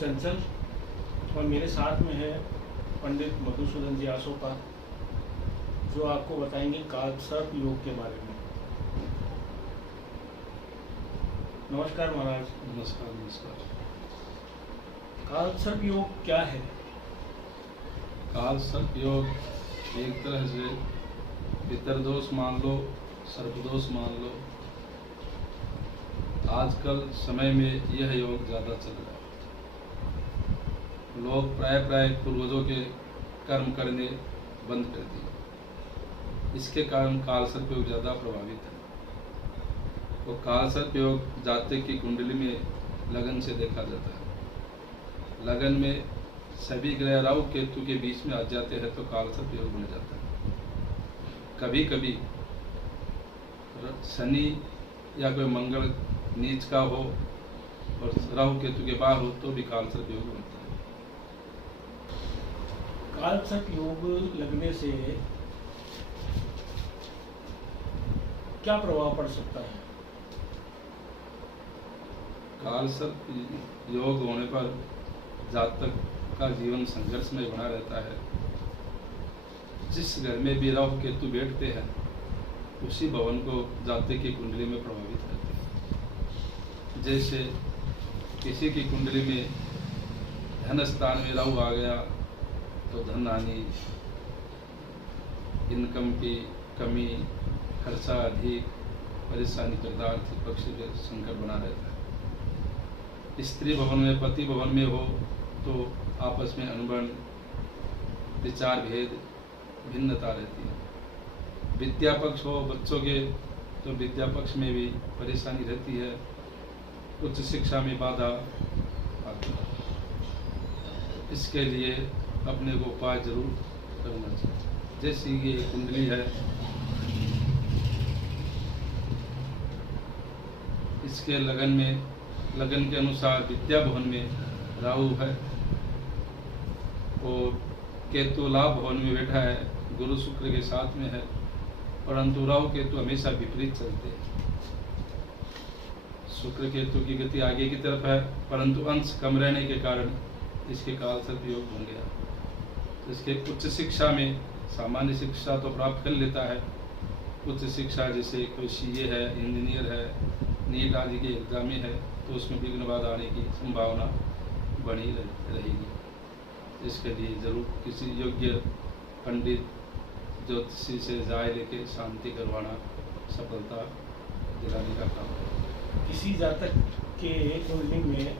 चंचल और मेरे साथ में है पंडित मधुसूदन जी आसोपा, जो आपको बताएंगे कालसर्प योग के बारे में। नमस्कार महाराज। नमस्कार। नमस्कार। कालसर्प योग क्या है? कालसर्प योग एक तरह से पितरदोष मान लो, सर्पदोष मान लो। आजकल समय में यह योग ज़्यादा चल रहा है। लोग प्राय पूर्वजों के कर्म करने बंद कर दिए। इसके कारण कालसर्प योग ज़्यादा प्रभावित है। तो कालसर्प योग जातक की कुंडली में लगन से देखा जाता है। लगन में सभी ग्रह राहु केतु के बीच में आ जाते हैं तो कालसर्प योग बन जाता है। कभी कभी शनि या कोई मंगल नीच का हो और राहु केतु के बाहर हो तो भी कालसर्प योग बनता है। कालसर्प योग लगने से क्या प्रभाव पड़ सकता है? कालसर्प योग होने पर जातक का जीवन संघर्षमय बना रहता है। जिस घर में भी राहु केतु बैठते हैं उसी भवन को जातक की कुंडली में प्रभावित करते हैं। जैसे किसी की कुंडली में धन स्थान में राहु आ गया तो धन हानि, इनकम की कमी, खर्चा अधिक, परेशानी करता, आर्थिक पक्ष से संकट बना रहता है। स्त्री भवन में, पति भवन में हो तो आपस में अनबन, विचार भेद, भिन्नता रहती है। विद्या पक्ष हो बच्चों के तो विद्या पक्ष में भी परेशानी रहती है। उच्च शिक्षा में बाधा आती है। इसके लिए अपने को उपाय जरूर करना चाहिए। जैसी ये कुंडली है, इसके लगन के अनुसार विद्या भवन में राहु है और केतु लाभ भवन में बैठा है, गुरु शुक्र के साथ में है। परंतु राहु केतु हमेशा विपरीत चलते हैं। शुक्र केतु की गति आगे की तरफ है परंतु अंश कम रहने के कारण इसके कालसर्प योग बन गया। तो इसके उच्च शिक्षा में सामान्य शिक्षा तो प्राप्त कर लेता है। उच्च शिक्षा जैसे कोई सीए है, इंजीनियर है, नीट आदि के एग्जाम में है तो उसमें विघ्न बाधा आने की संभावना बनी रहेगी। इसके लिए जरूर किसी योग्य पंडित ज्योतिषी से राय लेके शांति करवाना सफलता दिलाने का काम है। किसी जातक के कुंडली में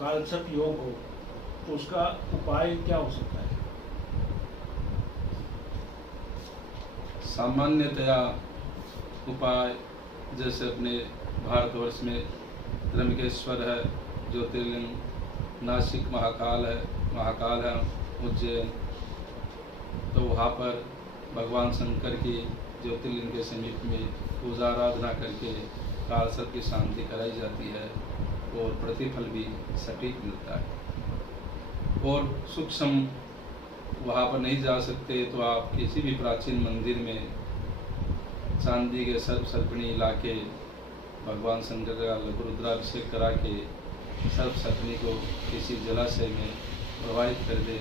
कालसर्प योग हो तो उसका उपाय क्या हो सकता है? सामान्यतया उपाय जैसे अपने भारतवर्ष में त्र्यंबकेश्वर है, ज्योतिर्लिंग, नासिक महाकाल है, उज्जैन, तो वहाँ पर भगवान शंकर की ज्योतिर्लिंग के समीप में पूजा आराधना करके कालसर्प की शांति कराई जाती है और प्रतिफल भी सटीक मिलता है। और सूक्ष्म वहाँ पर नहीं जा सकते तो आप किसी भी प्राचीन मंदिर में चांदी के सर्पणी ला के भगवान शंकर का लघु रुद्राभिषेक करा के सर्पणी को किसी जलाशय में प्रवाहित कर दे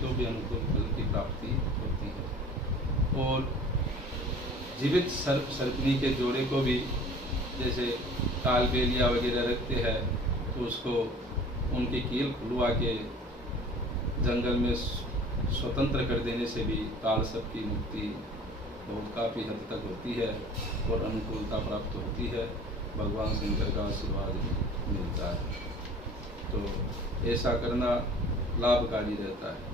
तो भी अनुकूल फल की प्राप्ति होती है। और जीवित सर्पणी के जोड़े को भी जैसे कालबेलिया वगैरह रखते हैं तो उसको उनकी कील खुलवा के जंगल में स्वतंत्र कर देने से भी कालसर्प की मुक्ति बहुत काफ़ी हद तक होती है और अनुकूलता प्राप्त होती है। भगवान शंकर का आशीर्वाद मिलता है। तो ऐसा करना लाभकारी रहता है।